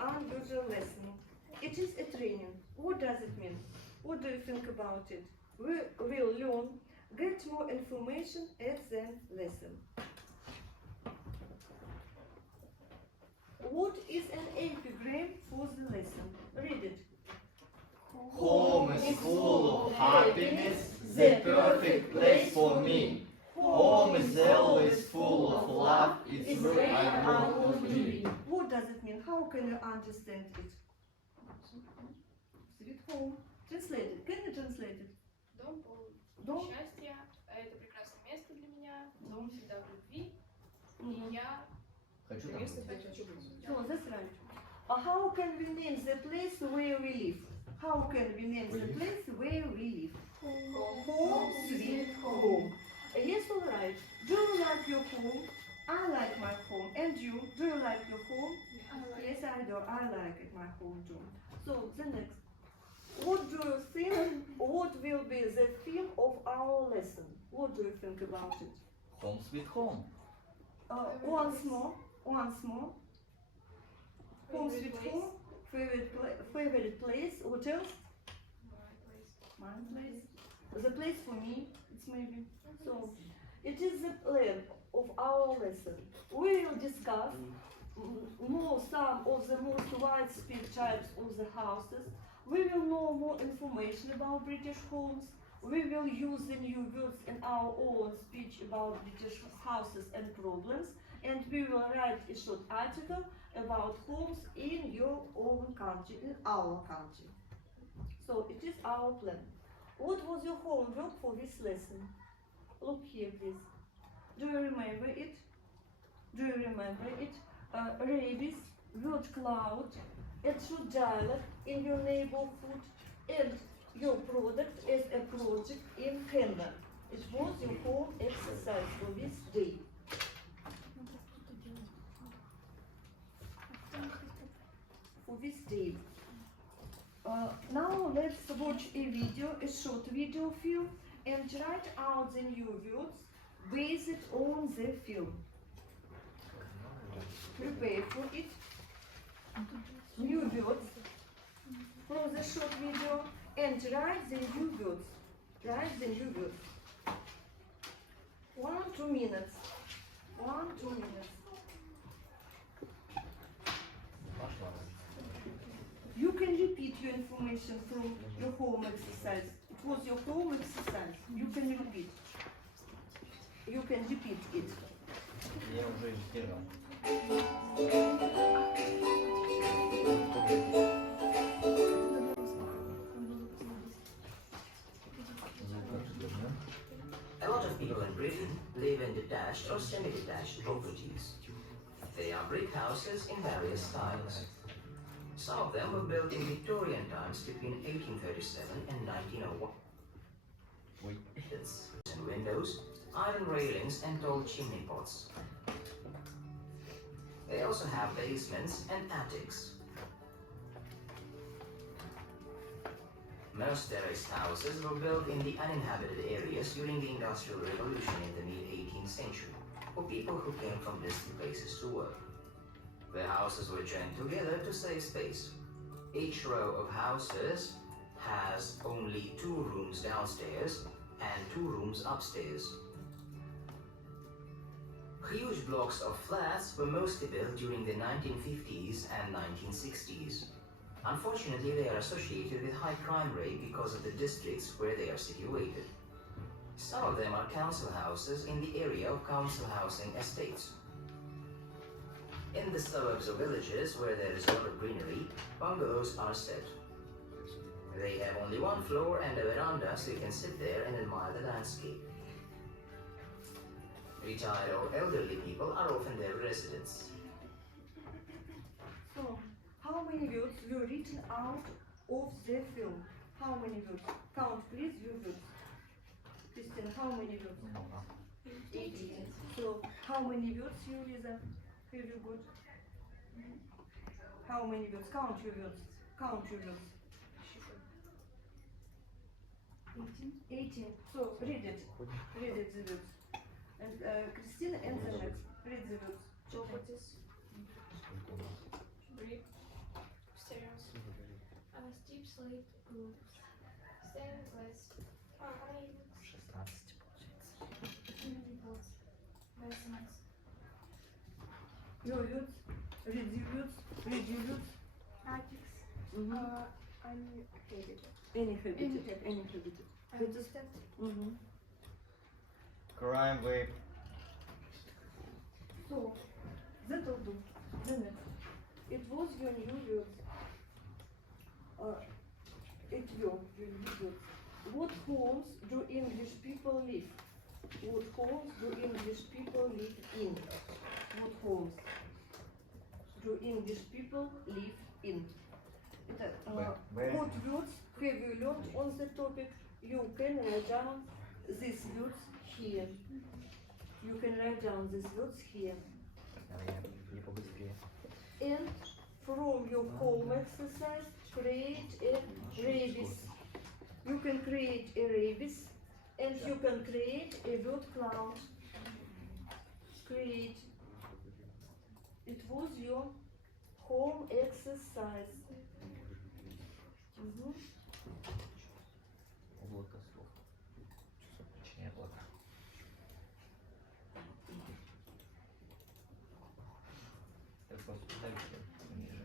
our unusual lesson. It is a training. What does it mean? What do you think about it? We will learn, get more information at the lesson. What is an epigram for the lesson? Read it. Home is full of happiness, the perfect place for me. Home is always full of love, it's where I want to be. What does it mean? How can you understand it? Sweet home. Translate it. Can you translate it? Дом полон Дом? счастья, это прекрасное место для меня, Дом. дом всегда в любви, Mhm. и я Хочу там место, быть. где хочу быть. So that's right. How can we name the place where we live? How can we name the place where we live? Home, sweet home. Yes, all right. Do you like your home? I like my home. And you? Do you like your home? Yes, I do. I like it, my home too. So the next. What do you think? What will be the theme of our lesson? What do you think about it? Home sweet home. Once more. Once more. Home sweet home. Favorite place. What else? My place. The place for me. It's maybe. So it is the plan of our lesson. We will discuss some of the most widespread types of the houses. We will know more information about British homes. We will use the new words in our own speech about British houses and problems. And we will write a short article about homes in your own country, in our country. So it is our plan. What was your homework for this lesson? Look here, please. Do you remember it? Do you remember it? Rabies, word cloud, and short dialect in your neighborhood, and your product as a project in Canada. It was your home exercise for this day. For this day. Now let's watch a video, a short video film, and write out the new words based on the film. Prepare for it. New words from the short video and write the new words. Write the new words. 1-2 minutes. 1-2 minutes. You can repeat your information from your home exercise. It was your home exercise. You can repeat. You can repeat it. Я уже сделал. A lot of people in Britain live in detached or semi-detached properties. They are brick houses in various styles. Some of them were built in Victorian times between 1837 and 1901. And windows, iron railings and tall chimney pots. They also have basements and attics. Most terraced houses were built in the uninhabited areas during the Industrial Revolution in the mid-18th century, for people who came from distant places to work. The houses were joined together to save space. Each row of houses has only 2 rooms downstairs and 2 rooms upstairs. Huge blocks of flats were mostly built during the 1950s and 1960s. Unfortunately, they are associated with high crime rate because of the districts where they are situated. Some of them are council houses in the area of council housing estates. In the suburbs or villages where there is a lot of greenery, bungalows are set. They have only 1 floor and a veranda, so you can sit there and admire the landscape. Retired or elderly people are often their residents. So, how many words were written out of the film? How many words? Count please your words. Christian, how many words? 18. So, how many words you listen? Very good. How many words? Count your words. Count your words. 18. So, read it. Read it, the words. And Christina and the next. Read the words. Properties, brick, Sleep good. Stay in class. Read. 16 получается. Reports. Lessons. Reduce, reduce. Practice. Uninhibited. Inhibited. Inhibited. Understand? Crime wave. So, that will do. The next. It was your new words. Your new words. What homes do English people live? What homes do English people live in? What homes do English people live in? Where? What words have you learned on the topic? You can write down these words here. You can write down these words here. Не побыстрее. And from your home exercise, create a rebus. You can create a rebus, and you can create a word cloud. Create. It was your home exercise. Облако слов. Точнее, облако. Так просто дальше ниже.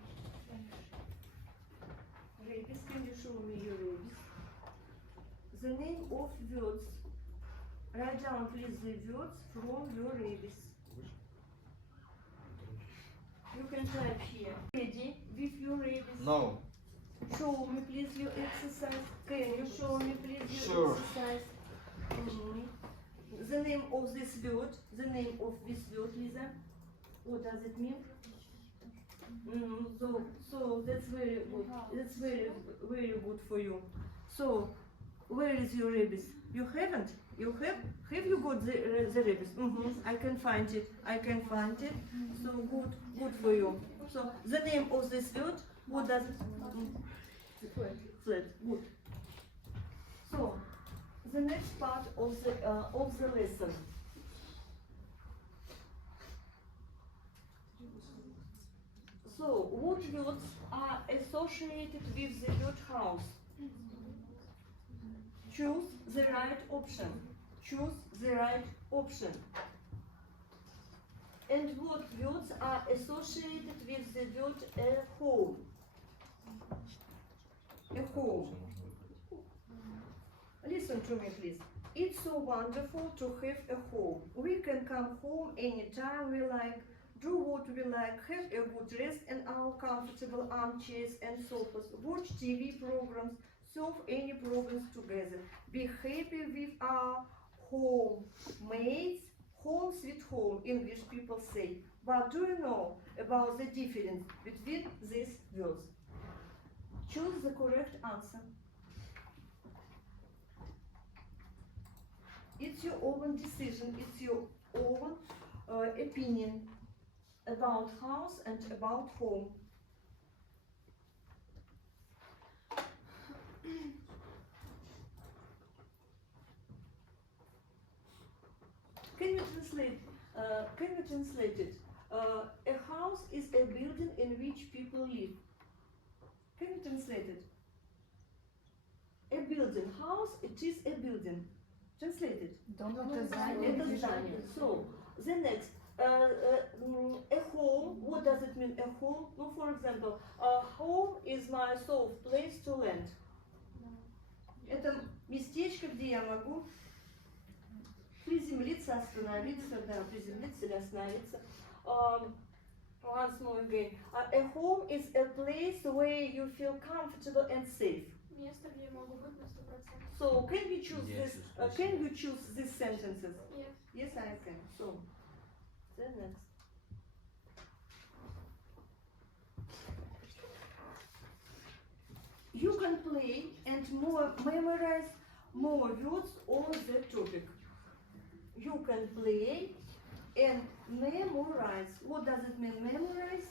Rebus, can you show me your rebus? The name of words. Write down please the words from your rebus. You can type here. Ready with your rebus? No. Show me please your exercise. Can you show me please your Sure. exercise? The name of this word. The name of this word, Lisa. What does it mean? So that's very good. That's very good for you. So where is your rebus? You haven't? You have? Have you got the rebus? I can find it. I can find it. So good for you. So the name of this word. What does it? Flat. Good. So the next part of the lesson. So what words are associated with the word house? Choose the right option. Choose the right option. And what words are associated with the word a home? A home. Listen to me, please. It's so wonderful to have a home. We can come home anytime we like, do what we like, have a good rest in our comfortable armchairs and sofas, watch TV programs, solve any problems together, be happy with our home mates. Home sweet home, English people say. But do you know about the difference between these words? Choose the correct answer. It's your own decision, it's your own opinion about house and about home. Can you translate it? A house is a building in which people live. Can you translate it? A building. House, it is a building. Translate it. Это здание. So, the next. A home, what does it mean, a home? No, for example, a home is my soft place to land. Это местечко, где я могу приземлиться, остановиться, да, приземлиться или остановиться. Once more again. A home is a place where you feel comfortable and safe. Место, где я могу быть на 100%. So, can you choose Yes, this? yes, Can you choose these sentences? Yes. Yes, I can. So, the next. You can play and memorize more words on the topic. You can play and memorize. What does it mean, memorize?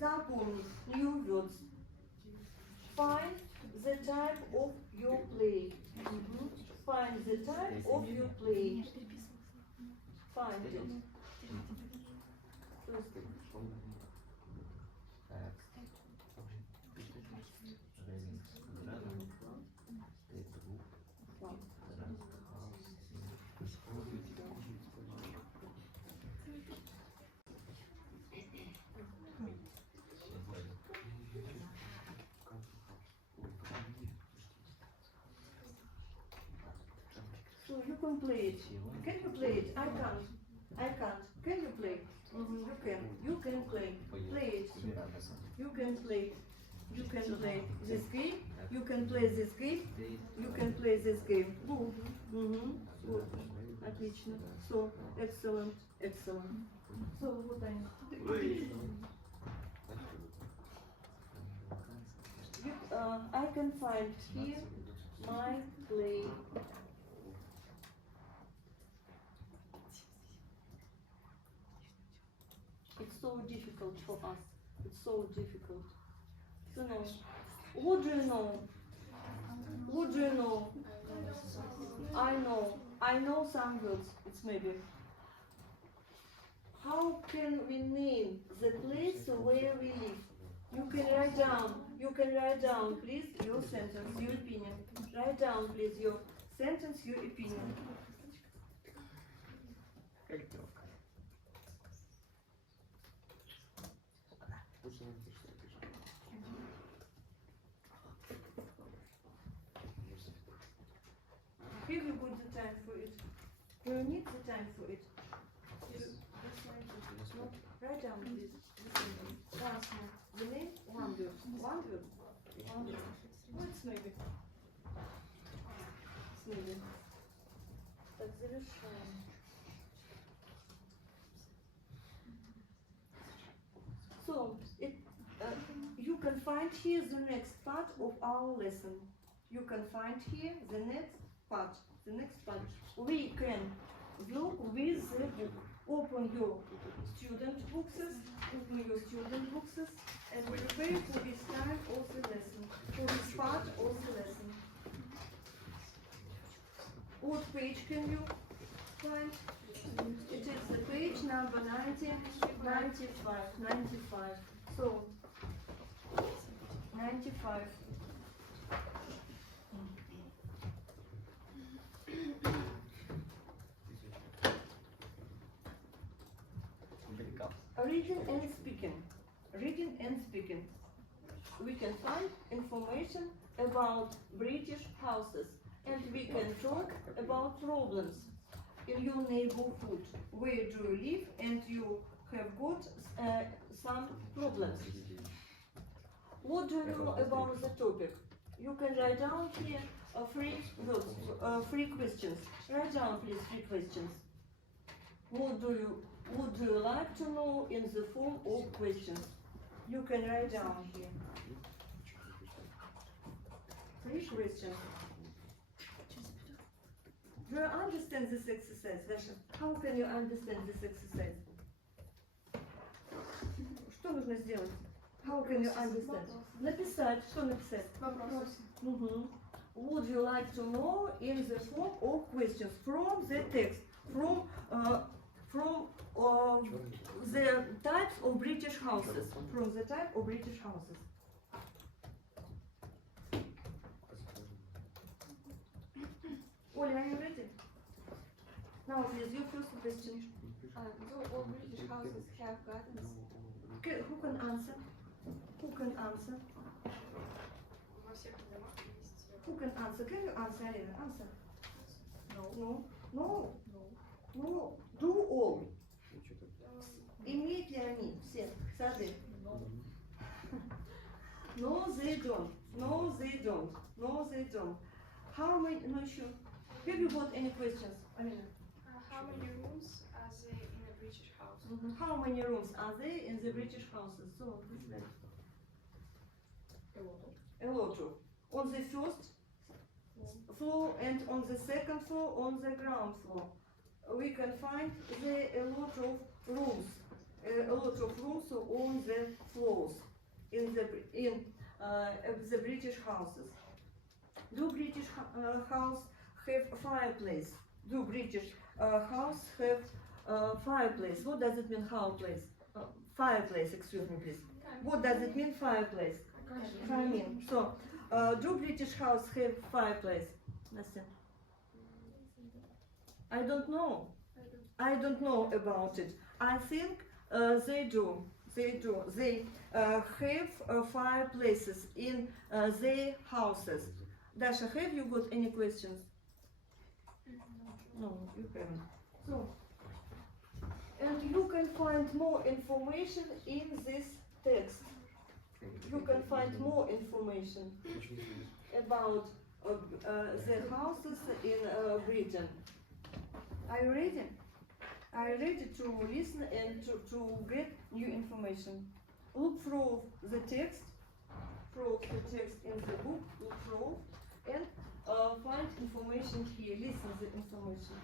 Запомнить. New words. Find the type of your play. Find the type of your play. Find it. can play it. Can you play it? I can't. I can't. Can you play? You can. You can play. Play it. You can play. You can play this game. You can play this game. You can play this game. Good. Good. Отлично. So, excellent. Excellent. So, вот они. I can find here my play. It's so difficult for us. It's so difficult. So no. What do you know? What do you know? I know. I know some words. It's maybe. How can we name the place where we live? You can write down. You can write down, please, your sentence, your opinion. Write down, please, your sentence, your opinion. Here you put the time for it. You need the time for it. No, write down, please. Once more. The name, one word. One word. One word. What's maybe? Maybe. Так, завершаем. So, you can find here the next part of our lesson. You can find here the next part. The next part. We can work with the book. Open your student books, and prepare for this time of the lesson, for this part of the lesson. What page can you find? It is the page number 95. So, 95. Reading and speaking. Reading and speaking. We can find information about British houses, and we can talk about problems in your neighborhood. Where do you live and you have got some problems? What do you know about the topic? You can write down here three questions. Write down, please, 3 questions. What do you like to know in the form of questions? You can write down here. 3 questions. Do you understand this exercise, Dasha? How can you understand this exercise? Что нужно сделать? How can you understand? Написать. Что написать? Вопрос. Would you like to know in the form of questions from the text, from the types of British houses, from the type of British houses. Оля, are you ready? Now, please, your first question. Do all British houses have gardens? Who can answer? Who can answer? Во всех домах есть. Who can answer? Can you answer, Alina? Answer. No. Do all. Имеют ли они все сады? No, they don't. How many? No, еще. Have you got any questions, Alina? How many rooms are there in a British house? How many rooms are there in the British houses? So, this is a lot of. On the first floor and on the second floor, on the ground floor, we can find a lot of rooms. A lot of rooms on the floors in the British houses. Do British house have fireplace? Do British house have fireplace? What does it mean, fireplace? Fireplace, excuse me, please. What does it mean, fireplace? Камин. So, do British house have fireplace? Настя? I don't know. I don't know about it. I think they do. They have fireplaces in their houses. Dasha, have you got any questions? No, you haven't. So, and you can find more information in this text. You can find more information about the houses in Britain. Are you ready? Are you ready to listen and to get new information? Look through the text, in the book, look through, and find information here, listen the information.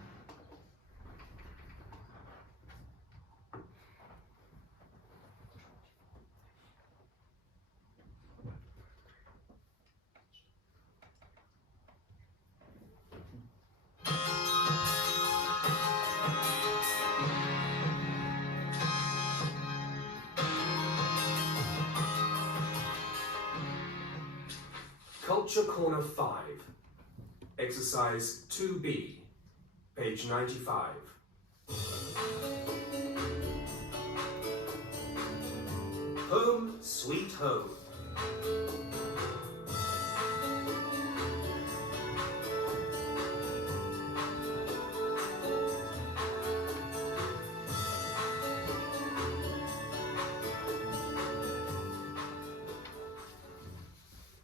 Culture Corner 5, Exercise 2B, page 95. Home, sweet home.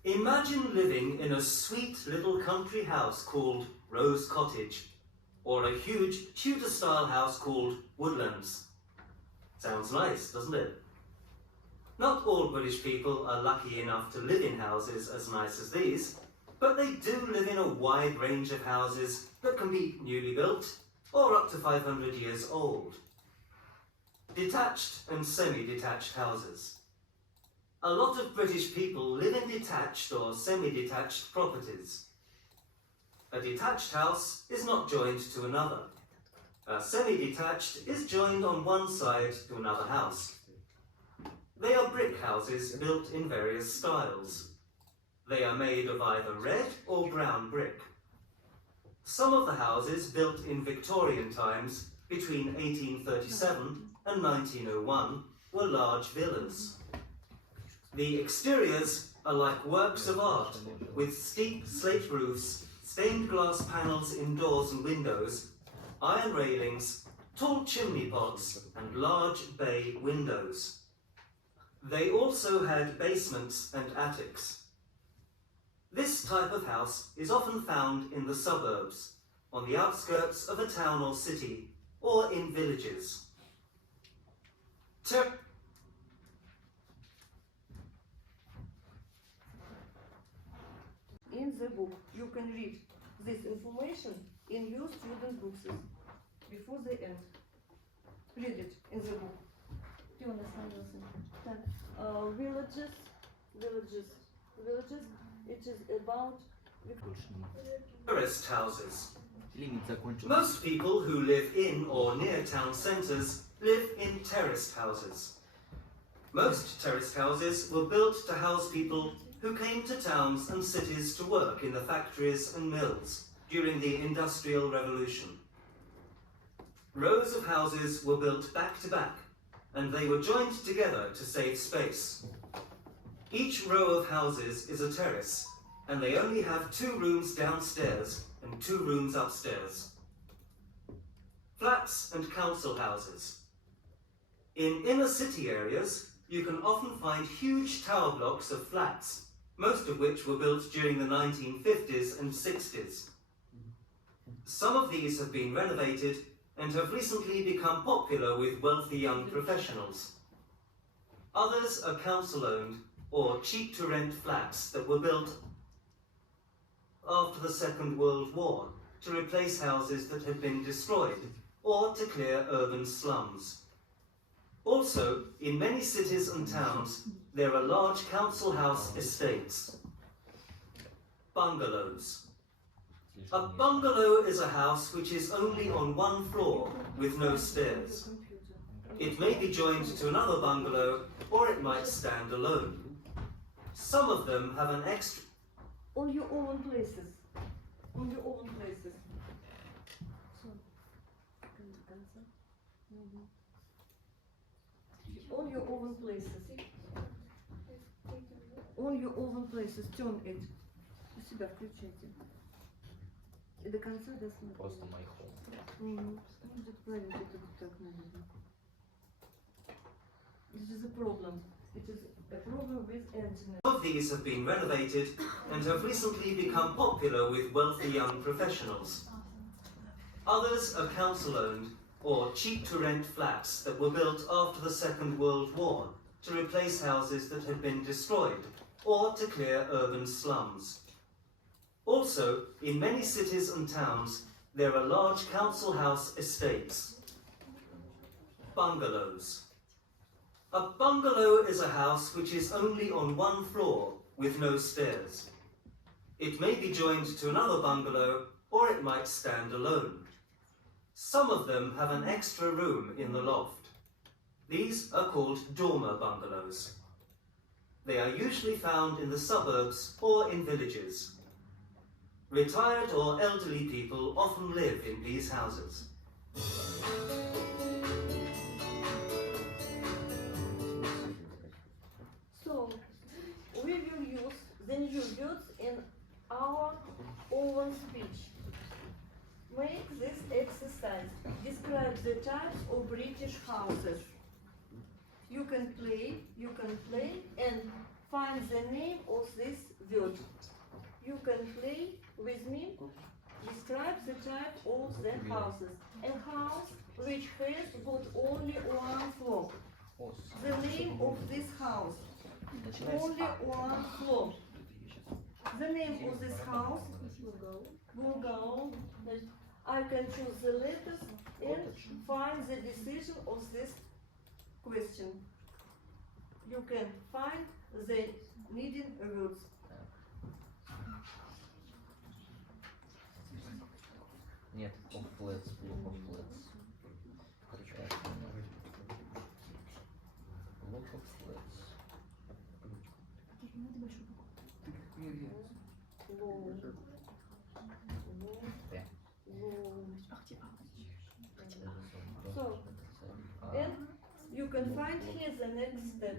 Imagine living in a sweet little country house called Rose Cottage, or a huge Tudor-style house called Woodlands. Sounds nice, doesn't it? Not all British people are lucky enough to live in houses as nice as these, but they do live in a wide range of houses that can be newly built or up to 500 years old. Detached and semi-detached houses. A lot of British people live in detached or semi-detached properties. A detached house is not joined to another. A semi-detached is joined on one side to another house. They are brick houses built in various styles. They are made of either red or brown brick. Some of the houses built in Victorian times between 1837 and 1901 were large villas. The exteriors are like works of art, with steep slate roofs, stained glass panels in doors and windows, iron railings, tall chimney pots, and large bay windows. They also had basements and attics. This type of house is often found in the suburbs, on the outskirts of a town or city, or in villages. In the book, you can read this information in your student books before the end. Read it in the book. Do you understand something? Villages. It is about Terraced houses. Most people who live in or near town centres live in terraced houses. Most terraced houses were built to house people who came to towns and cities to work in the factories and mills during the Industrial Revolution. Rows of houses were built back to back, and they were joined together to save space. Each row of houses is a terrace, and they only have 2 rooms downstairs and 2 rooms upstairs. Flats and council houses. In inner city areas, you can often find huge tower blocks of flats, most of which were built during the 1950s and 60s. Some of these have been renovated and have recently become popular with wealthy young professionals. Others are council-owned or cheap-to-rent flats that were built after the Second World War to replace houses that had been destroyed or to clear urban slums. Also, in many cities and towns, there are large council house estates. Bungalows. A bungalow is a house which is only on one floor with no stairs. It may be joined to another bungalow or it might stand alone. Some of them have an extra... on your own places. On your own places. So, on your own places. On your own places. Turn it. У себя включайте. до конца досмотрим. Просто my home. Будет правильно, это вот так наверное. This is a problem. It is a problem with engineering. Some of these have been renovated and have recently become popular with wealthy young professionals. Others are council-owned or cheap-to-rent flats that were built after the Second World War to replace houses that had been destroyed or to clear urban slums. Also, in many cities and towns, there are large council house estates. Bungalows. A bungalow is a house which is only on one floor with no stairs. It may be joined to another bungalow or it might stand alone. Some of them have an extra room in the loft. These are called dormer bungalows. They are usually found in the suburbs or in villages. Retired or elderly people often live in these houses. So, we will use the new words in our own speech. Make this exercise. Describe the types of British houses. You can play and find the name of this word. You can play with me. Describe the type of the houses. A house which has got only one floor. The name of this house. Only one floor. The name of this house. Bulgal. I can choose the letters and find the decision of this question. You can find the needed words. Нет, of flats, block of flats. Block of flats. So, and you can find here the next step.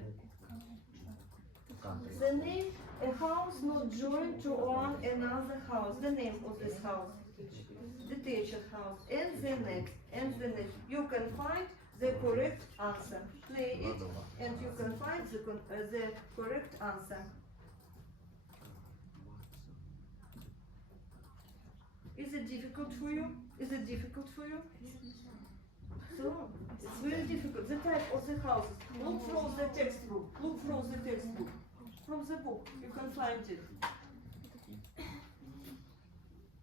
The name, a house not joined to one another house. The name of this house. Detached house. And the next. You can find the correct answer. Play it and you can find the correct answer. Is it difficult for you? Is it difficult for you? So, it's very difficult. The type of the houses. Look from the textbook. Look from the textbook. From the book. You can find it.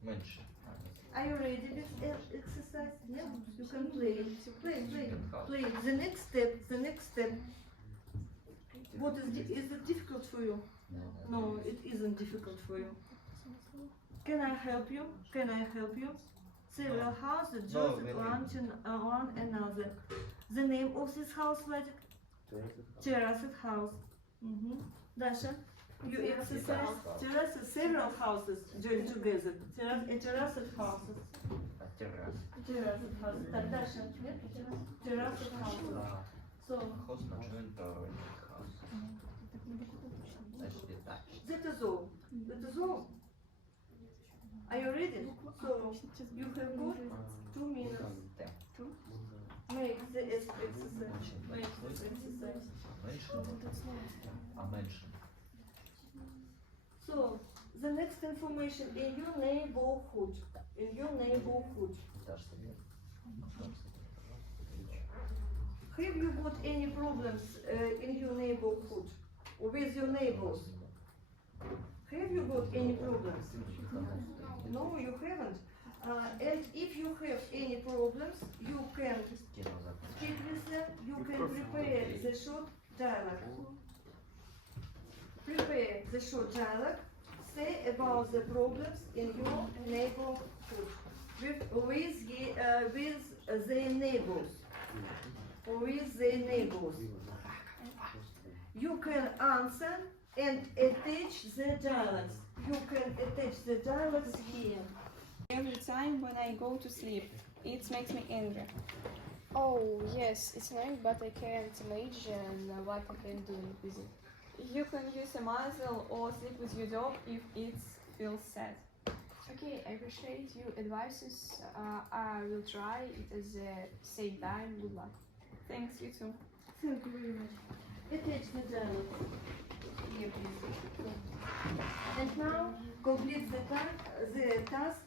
Меньше. Are you ready with exercise? Yeah. You can play. Play. The next step. What is it difficult for you? No, it isn't difficult for you. Can I help you? Several houses join one another. The name of this house, Vladик? Terraced house. Dasha, you exercise. Terraced, several houses join together. Terraced houses. Terraced houses. Так, Dasha, нет? Terraced houses. So, House not joined to house. Значит, detached. that is all. Are you ready? So, you have got 2 minutes. Make the exercise. Mention. So, the next information in your neighborhood. Have you got any problems in your neighborhood or with your neighbors? Have you got any problems? No, you haven't. And if you have any problems, you can speak with them, you can prepare the short dialogue. Say about the problems in your neighborhood with the neighbors. You can answer and attach the dialogues. You can attach the dialogues here. Every time when I go to sleep, it makes me angry. Oh, yes, it's annoying, but I can't imagine what I can do with it. You can use a muzzle or sleep with your dog if it feels sad. Okay, I appreciate your advices. I will try it at the same time. Good luck. Thanks, you too. Thank you very much. Attach the dialogue. Here, please. And now complete the task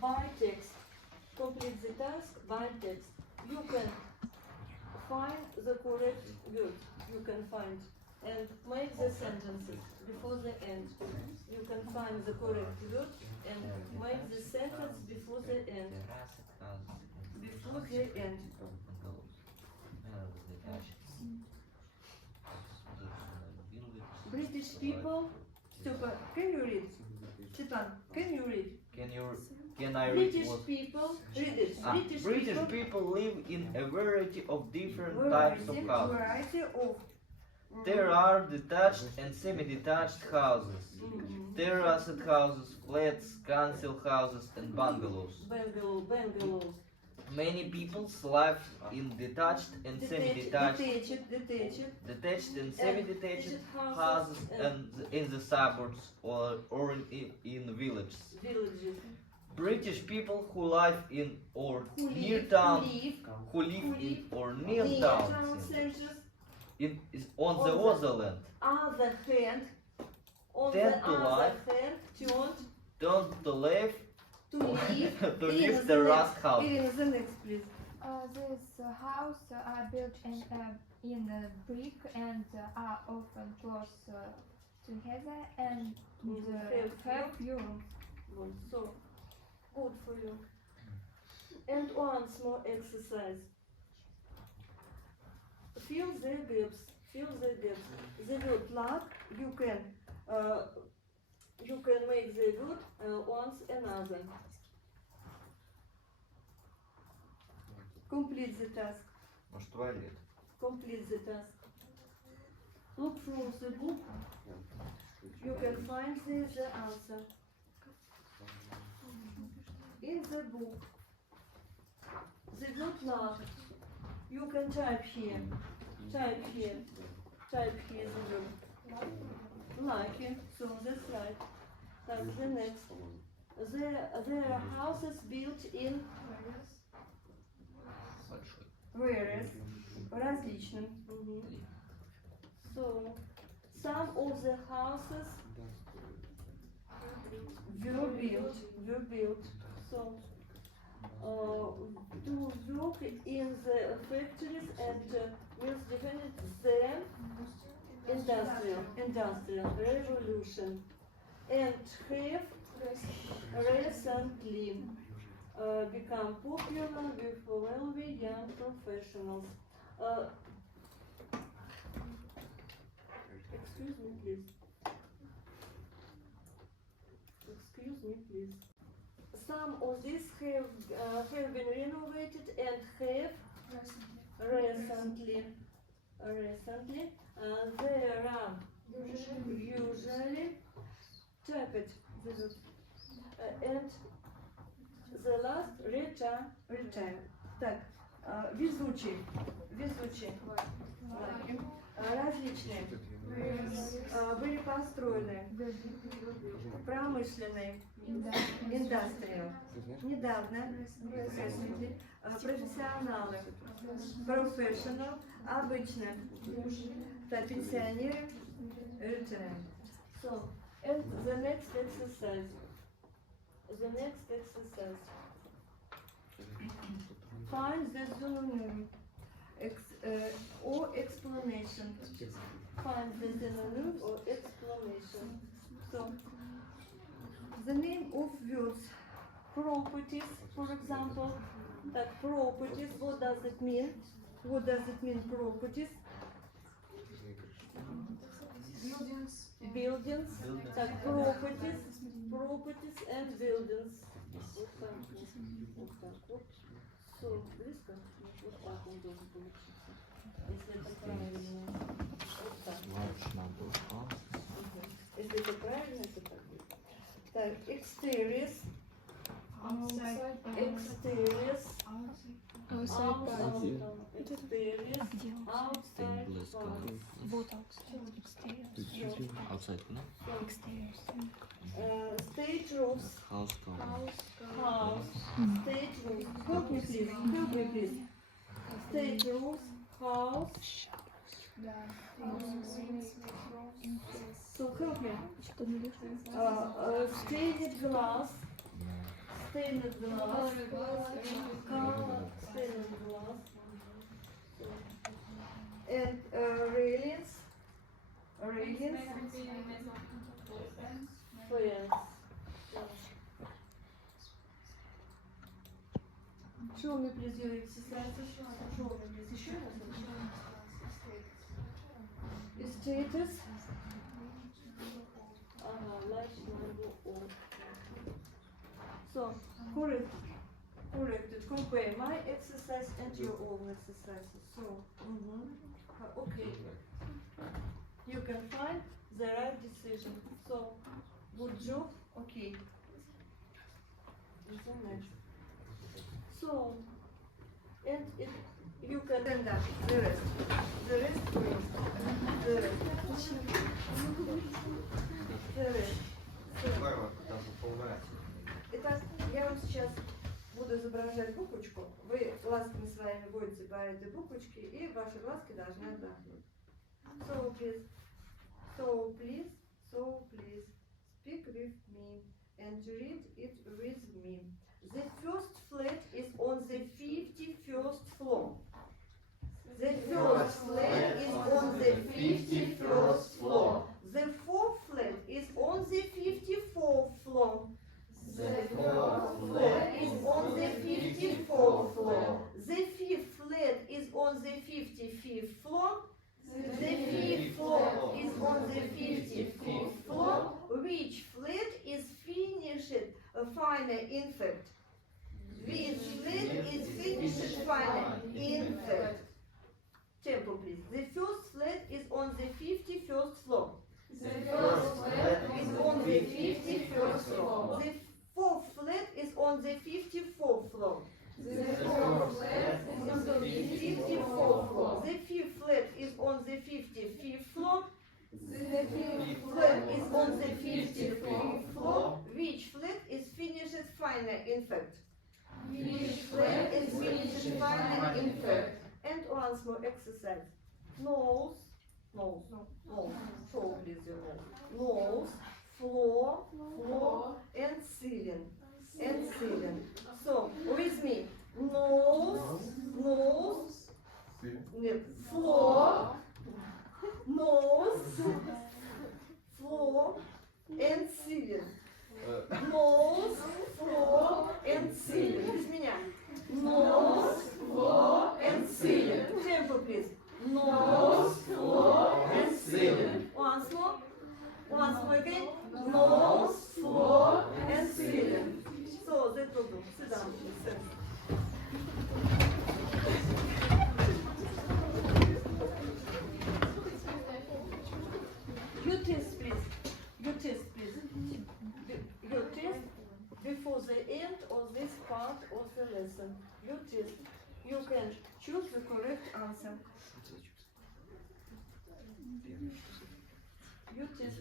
by text. Complete the task by text. You can find the correct words. You can find and make the sentences before the end. You can find the correct word and make the sentence before the end. Before the end. British people. Stepa, can you read? Stepan, can you read? Can I read British what? people. Read it. British people live in a variety of different types of houses. Variety of. There are detached and semi-detached houses, terraced houses, flats, council houses, and bungalows. Bungalows. Many people live in detached and semi-detached, detached and semi-detached houses and in the suburbs or in villages. British people who live in or near town, who live in or near town, on the other land, tend to live to live the rust house. The next, please. These houses are built in brick and are often close together and have views. So good for you. And once more exercise. Fill the gaps. Fill the gaps. The word luck, you can make the word once another. Complete the task. Может, туалет? Complete the task. Look through the book. You can find the answer. In the book, the word luck, you can type here. Type here the word. Lucky, so that's right. That's the next. There are houses built in various, различным. So, some of the houses were built. So, to work in the factories and mills defended the industrial revolution and have recently become popular with wealthy young professionals. Excuse me, please. Some of these have been renovated and have recently. There are usually jacket and the last retire. Так, везучий. Различные. Были построены. Промышленные. Industrial. Недавно. Профессионалы. Professional. Обычно. Пенсионеры. Retire. So, and the next exercise. Find the synonym or explanation. Find the synonym or explanation. So, the name of words, properties, for example. That properties, what does it mean? Properties? Buildings. Так, properties and buildings. Вот так вот. So, близко? Вот так он должен получиться. Если это правильно. Вот так. Если это правильно, то так будет. Так, exteriors. Exteriors. Upstairs. Outside. Вот upstairs. Outside, no? Upstairs. Stage roofs. House. House. Stage roofs. Help me please. Help me please. Stage roofs. House. So help me. Stained glass. Stained glass. Stained glass. And railings. Railings. Fence. Show me please your exercises. Show me please. Еще раз. Status. Last number of. So, corrected. Compare my exercise and your own exercises. So, okay. You can find the right decision. So, good job. Okay. The next. So, and you can then that the rest. The rest for you. The rest. The rest. Итак, я вам сейчас буду изображать буквочку. Вы глазками своими будете по этой буквочке, и ваши глазки должны отдохнуть. So please, speak with me and read it with me. The first flat is on the 51st floor. The first flat is on the 51st floor. The fourth flat is on the 54th floor. The fourth flat is on the 54th floor. The fifth flat is on the 55th floor. The fifth floor is on the 55th floor. Which flat is finished finer in fact? Which flat is finished finer in fact? Tempo please. The first flat is on the 51st floor. The first flat is on the 51st floor. The fourth flat is on the 54th floor. The fourth flat is on the 54th floor. The fifth flat is on the 55th floor. The fifth flat is on the 55th floor. Which flat is finished finer in fact? Which flat is finished finer in fact? And once more exercise. Nose, show please your nose, floor, and ceiling, So, with me, nose, floor, and ceiling. Nose, floor, and ceiling. Без меня. Nose, floor, and ceiling. Tempo, please. Nose, floor, and ceiling. Once more again. Nose, floor, and ceiling. So that will do. Sit down, please. Your test, please. Your test before the end of this part of the lesson. Your test. You can choose the correct answer. Your test.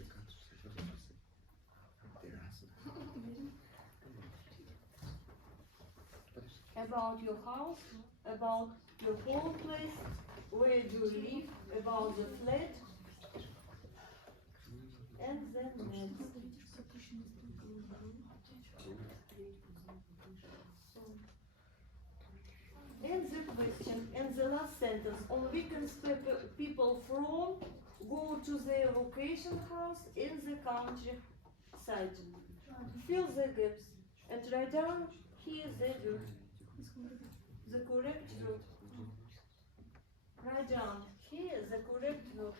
About your house, about your whole place, where you live, about the flat, and then next. And the question, and the last sentence, on weekends people from go to their vacation house in the countryside. Fill the gaps and write down here the correct word. Write down here the correct word.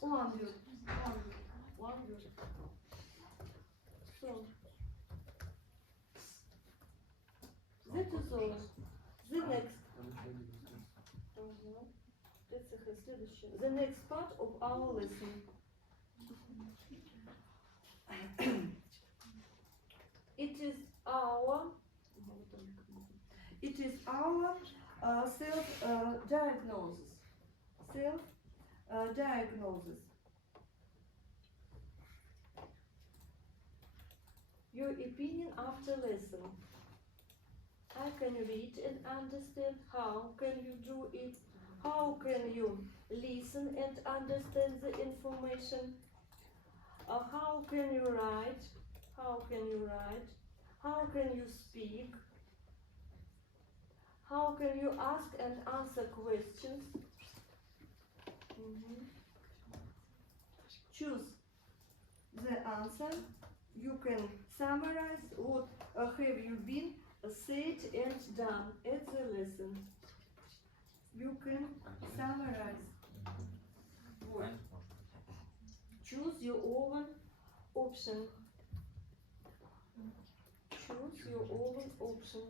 One word. So, that is all. The next. The next part of our lesson. It is our self-diagnosis. Self-diagnosis. Your opinion after lesson. I can read and understand. How can you do it? How can you listen and understand the information? How can you write? How can you write? How can you speak? How can you ask and answer questions? Choose the answer. You can summarize what have you been said and done at the lesson. You can summarize what. Choose your own option. Choose your own option.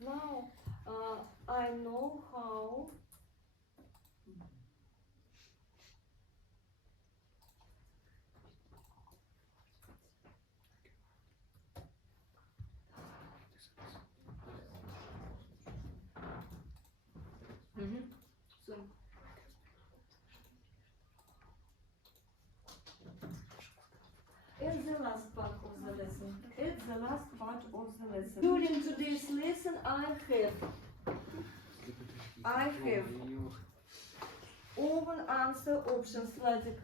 Now I know how so at the last part of the lesson. At the last part of the lesson. During today's lesson, I have open answer options like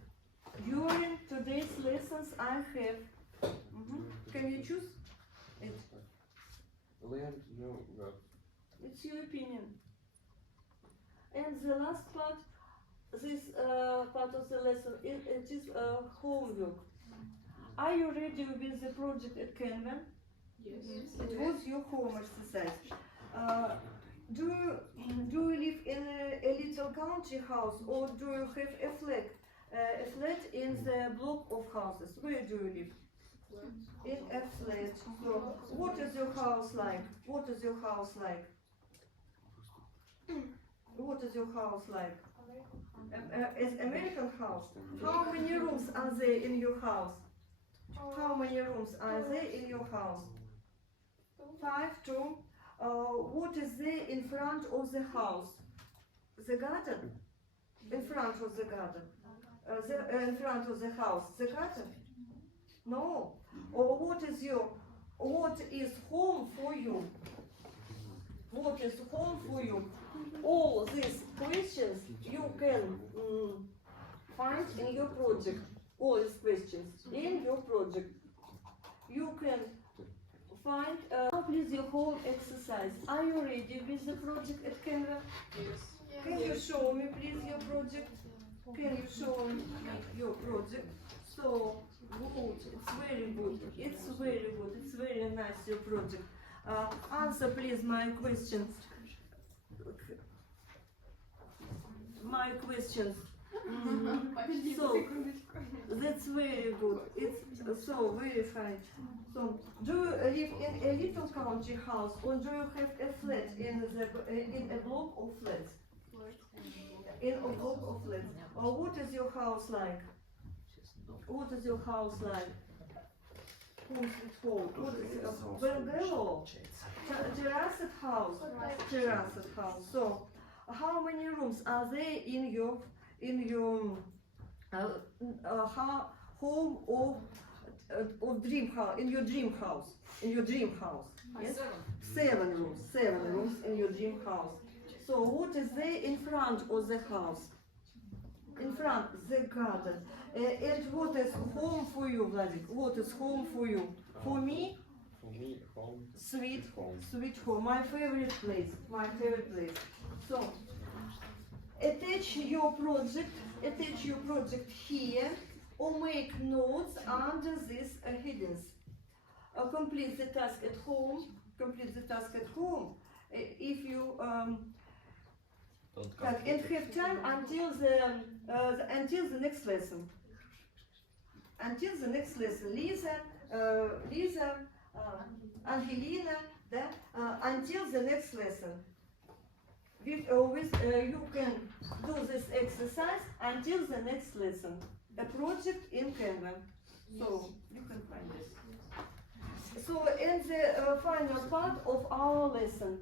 during today's lessons I have. Can you choose it? Learned, no, got. It's your opinion. And the last part, this part of the lesson, it is homework. Are you ready with the project at Canva? Yes. It was your home exercise. Do you live in a little country house, or do you have a flat in the block of houses? Where do you live? In a flat. So, what is your house like? What is your house like? What is your house like? Is American house. How many rooms are there in your house? How many rooms are there in your house? 5, 2. What is there in front of the house? The garden? In front of the garden? In front of the house? The garden? No. Or what is home for you? What is home for you? All these questions you can find in your project. All these questions in your project. You can find please your home exercise. Are you ready with the project at Canva? Yes. Can you show me please your project? Can you show me your project? So good, it's very good. It's very good. It's very nice your project. Answer please my questions. My questions. So that's very good. It's so verified. So do you live in a little country house, or do you have a flat in a block of flats? In a block of flats. Or what is your house like? What is your house like? What is a bungalow? Terraced house. Terraced house. So how many rooms are there in your home or dream house? In your dream house? In your dream house? Yes. 7 rooms. 7 rooms in your dream house. So what is there in front of the house? In front, the garden. And what is home for you, Vladik? What is home for you? For me, home. Sweet home. My favorite place. My favorite place. So attach your project here, or make notes under these headings. Complete the task at home. If you and have time until the next lesson. Until the next lesson, Lisa, Angelina, until the next lesson. You can do this exercise until the next lesson. a project in Canva. So you can find this. So in the final part of our lesson,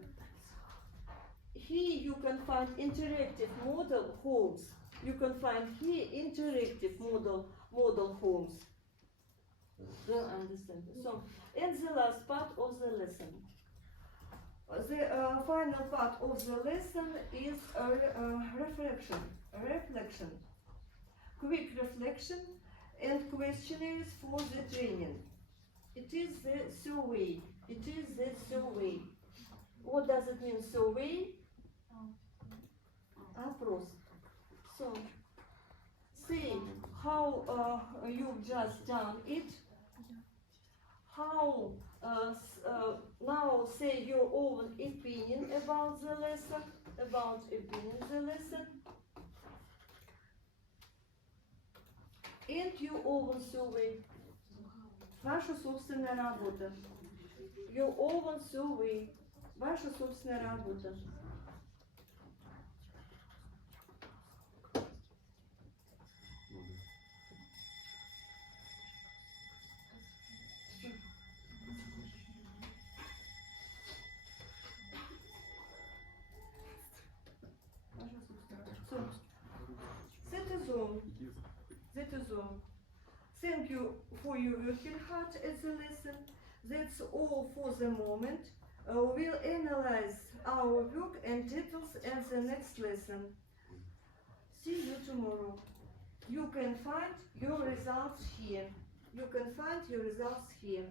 here you can find interactive model homes. You can find here interactive model homes. Don't understand. So in the last part of the lesson, the final part of the lesson is a reflection, quick reflection and questionnaires for the training. It is the survey. It is the survey. What does it mean, survey? Опрос. So, say how you've just done it. How now say your own opinion about the lesson. And your own survey. Ваша собственная работа. Your own survey. Ваша собственная работа. So, that is all. Thank you for your working hard at the lesson. That's all for the moment. We'll analyze our work and details at the next lesson. See you tomorrow. You can find your results here. You can find the results here.